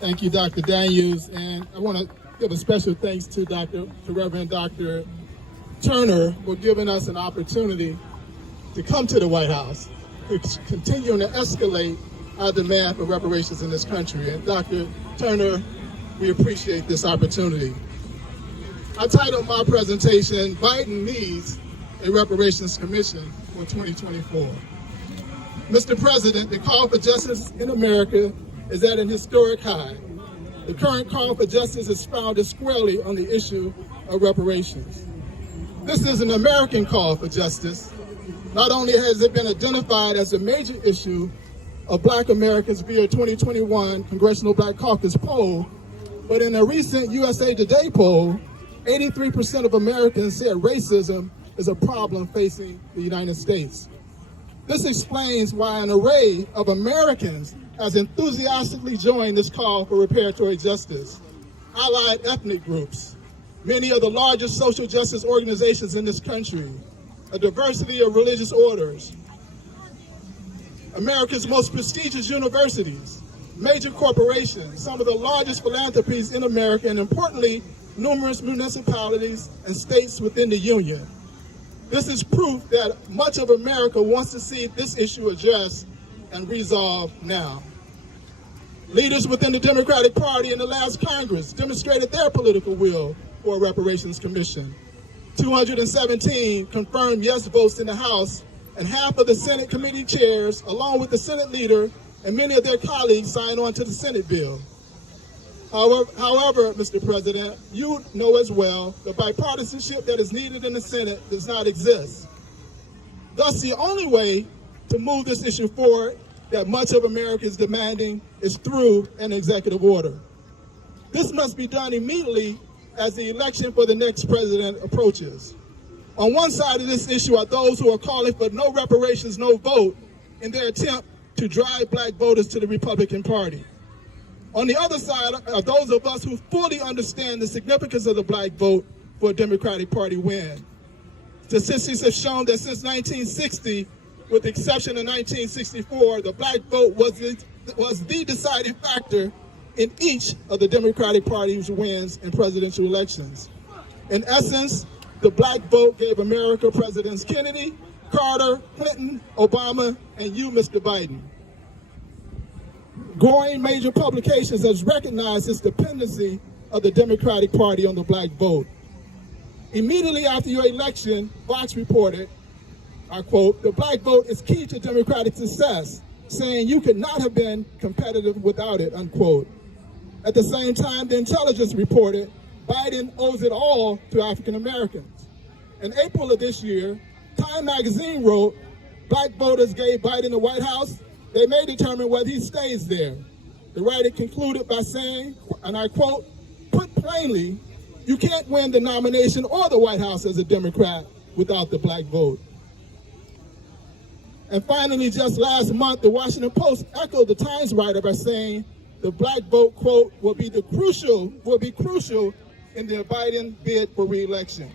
Thank you, Dr. Daniels, and I want to give a special thanks to Reverend Dr. Turner for giving us an opportunity to come to the White House, to continue to escalate our demand for reparations in this country. And Dr. Turner, we appreciate this opportunity. I titled my presentation, Biden Needs a Reparations Commission for 2024. Mr. President, the call for justice in America is at an historic high. The current call for justice is founded squarely on the issue of reparations. This is an American call for justice. Not only has it been identified as a major issue of Black Americans via 2021 Congressional Black Caucus poll, but in a recent USA Today poll, 83% of Americans said racism is a problem facing the United States. This explains why an array of Americans has enthusiastically joined this call for reparatory justice. Allied ethnic groups, many of the largest social justice organizations in this country, a diversity of religious orders, America's most prestigious universities, major corporations, some of the largest philanthropies in America, and importantly, numerous municipalities and states within the Union. This is proof that much of America wants to see this issue addressed and resolved now. Leaders within the Democratic Party in the last Congress demonstrated their political will for a reparations commission. 217 confirmed yes votes in the House, and half of the Senate committee chairs, along with the Senate leader and many of their colleagues, signed on to the Senate bill. However, Mr. President, you know as well, the bipartisanship that is needed in the Senate does not exist. Thus, the only way to move this issue forward that much of America is demanding is through an executive order. This must be done immediately as the election for the next president approaches. On one side of this issue are those who are calling for no reparations, no vote in their attempt to drive Black voters to the Republican Party. On the other side are those of us who fully understand the significance of the Black vote for a Democratic Party win. Statistics have shown that since 1960, with the exception of 1964, the Black vote was the deciding factor in each of the Democratic Party's wins in presidential elections. In essence, the Black vote gave America Presidents Kennedy, Carter, Clinton, Obama, and you, Mr. Biden. Growing major publications has recognized this dependency of the Democratic Party on the Black vote. Immediately after your election, Vox reported, I quote, "The Black vote is key to Democratic success," saying you could not have been competitive without it, unquote. At the same time, the intelligence reported Biden owes it all to African Americans. In April of this year, Time magazine wrote, Black voters gave Biden the White House. They may determine whether he stays there. The writer concluded by saying, and I quote, "Put plainly, you can't win the nomination or the White House as a Democrat without the Black vote." And finally, just last month, the Washington Post echoed the Times writer by saying the Black vote, quote, will be crucial in the Biden bid for re-election,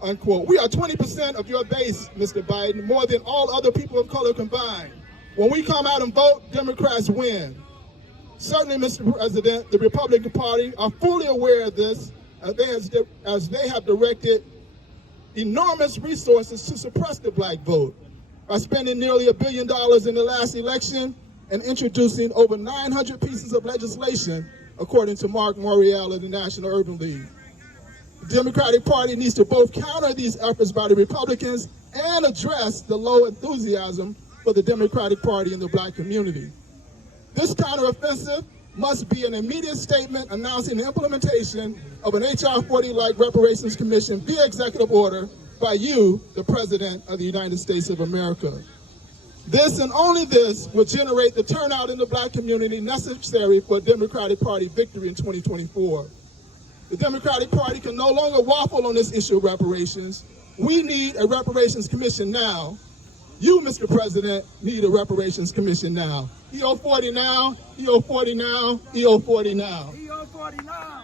unquote. We are 20% of your base, Mr. Biden, more than all other people of color combined. When we come out and vote, Democrats win. Certainly, Mr. President, the Republican Party are fully aware of this, as they have directed enormous resources to suppress the Black vote by spending nearly $1 billion in the last election and introducing over 900 pieces of legislation, according to Mark Morial of the National Urban League. The Democratic Party needs to both counter these efforts by the Republicans and address the low enthusiasm for the Democratic Party in the Black community. This counteroffensive must be an immediate statement announcing the implementation of an HR-40-like reparations commission via executive order by you, the President of the United States of America. This and only this will generate the turnout in the Black community necessary for a Democratic Party victory in 2024. The Democratic Party can no longer waffle on this issue of reparations. We need a reparations commission now. You, Mr. President, need a reparations commission now. EO40 now, EO40 now, EO40 now. EO40 now.